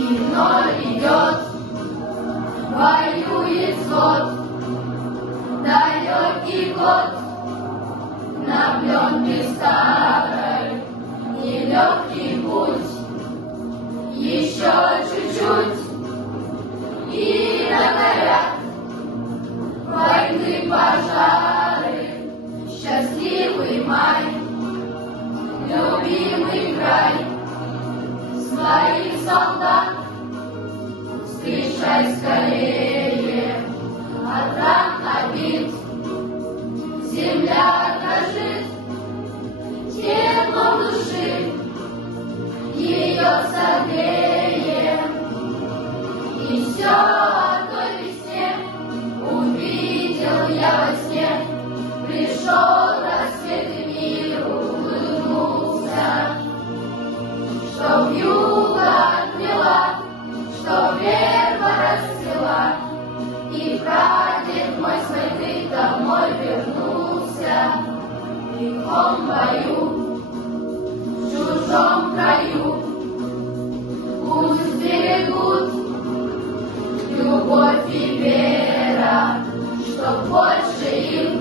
и вновь идет, воюет взвод, далекий год, на пленке старой, нелегкий путь, еще чуть-чуть, и догорят войны пожары, счастливый май, любимый край, своих солдат встречай скорее, от ран обид земля дрожит, теплом души ее согреем, и все о той весне увидел я во сне, пришел рассвет и мир улыбнулся, что вьюга отмела, что верба расцвела, и прадед мой с войны домой вернулся. В лихом бою, в чужом краю, пусть сберегут любовь и вера, чтоб больше их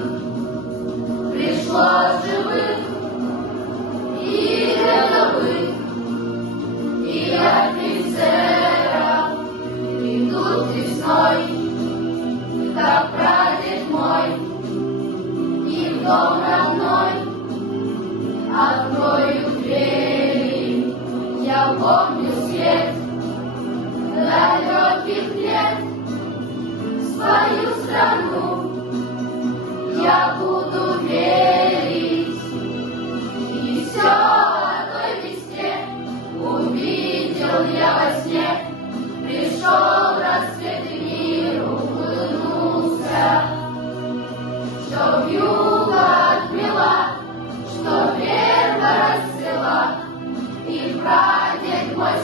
пришлось живых и рядовых, и офицеров. Придут весной, как прадед мой, и в дом родной открою двери. Я помню свет далеких лет, свою страну я буду верить, и все о той весне увидел я во сне, пришел рассвет и мир улыбнулся, что вьюга отмела, что верба расцвела, и прадед мой